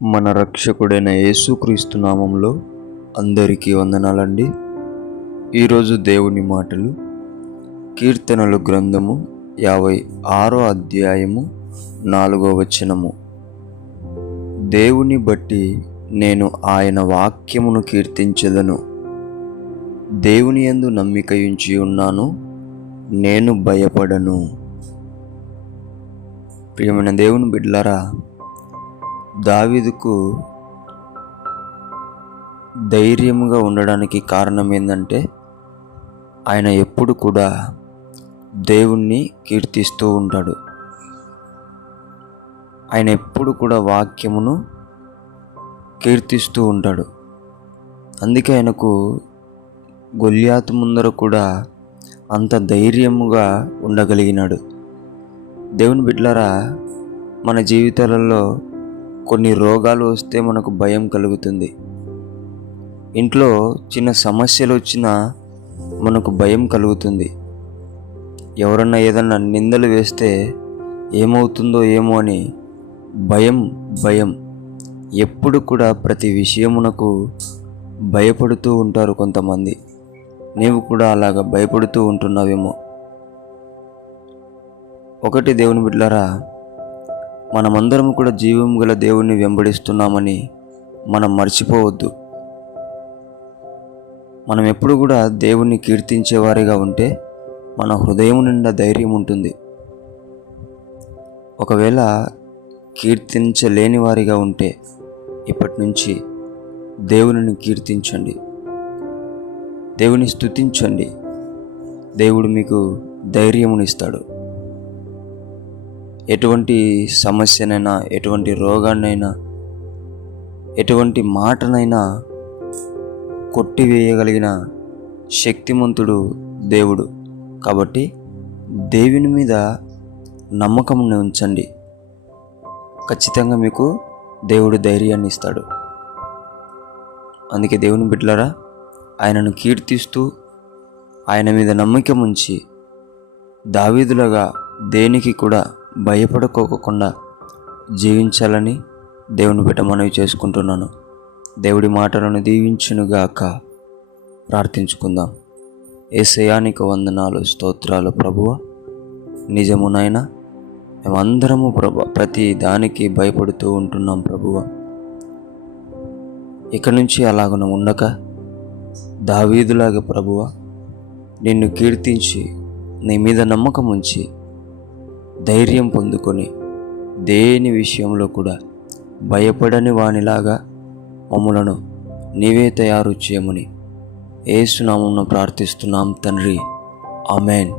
మన రక్షకుడైన యేసుక్రీస్తు నామంలో అందరికీ వందనాలండి. ఈరోజు దేవుని మాటలు కీర్తనలు గ్రంథము 56వ అధ్యాయము 4వ వచనము. దేవుని బట్టి నేను ఆయన వాక్యమును కీర్తించెదను. దేవుని యందు నమ్మిక ఉంచి ఉన్నాను, నేను భయపడను. ప్రియమైన దేవుని బిడ్డలారా, దావీదుకు ధైర్యముగా ఉండడానికి కారణం ఏంటంటే ఆయన ఎప్పుడు కూడా దేవుణ్ణి కీర్తిస్తూ ఉంటాడు. ఆయన ఎప్పుడు కూడా వాక్యమును కీర్తిస్తూ ఉంటాడు. అందుకే ఆయనకు గొల్యాతు ముందర కూడా అంత ధైర్యముగా ఉండగలిగినాడు. దేవుని బిడ్డలారా, మన జీవితాలలో కొన్ని రోగాలు వస్తే మనకు భయం కలుగుతుంది. ఇంట్లో చిన్న సమస్యలు వచ్చినా మనకు భయం కలుగుతుంది. ఎవరన్నా ఏదన్నా నిందలు వేస్తే ఏమవుతుందో ఏమో అని భయం ఎప్పుడు కూడా ప్రతి విషయమునకు భయపడుతూ ఉంటారు కొంతమంది. నీవు కూడా అలాగా భయపడుతూ ఉంటున్నావేమో. ఒకటి దేవుని బిడ్డలారా, మనమందరం కూడా జీవం గల దేవుణ్ణి వెంబడిస్తున్నామని మనం మర్చిపోవద్దు. మనం ఎప్పుడు కూడా దేవుణ్ణి కీర్తించేవారిగా ఉంటే మన హృదయం నిండా ధైర్యం ఉంటుంది. ఒకవేళ కీర్తించలేని వారిగా ఉంటే ఇప్పటి నుంచి దేవునిని కీర్తించండి, దేవుని స్తుతించండి. దేవుడు మీకు ధైర్యమునిస్తాడు. ఎటువంటి సమస్యనైనా, ఎటువంటి రోగాన్నైనా, ఎటువంటి మాటనైనా కొట్టివేయగలిగిన శక్తిమంతుడు దేవుడు. కాబట్టి దేవుని మీద నమ్మకం ఉంచండి. ఖచ్చితంగా మీకు దేవుడు ధైర్యాన్ని ఇస్తాడు. అందుకే దేవుని బిడ్డలారా, ఆయనను కీర్తిస్తూ ఆయన మీద నమ్మకం ఉంచి దావీదులాగా దేనికి కూడా భయపడుకోకుండా జీవించాలని దేవుని బిడ్డ మనవి చేసుకుంటున్నాను. దేవుడి మాటలను దీవించునుగాక. ప్రార్థించుకుందాం. యేసయ్యానికి వందనాలు, స్తోత్రాలు ప్రభువా. నిజమునైనా మేమందరము ప్రతి దానికి భయపడుతూ ఉంటున్నాం ప్రభువా. ఇక నుంచి అలాగన ఉండక దావీదులాగా ప్రభువా నిన్ను కీర్తించి నీ మీద నమ్మకం ఉంచి ధైర్యం పొందుకొని దేని విషయంలో కూడా భయపడని వానిలాగా మమ్ములను నీవే తయారు చేయమని యేసు నామమున ప్రార్థిస్తున్నాం తండ్రి. ఆమేన్.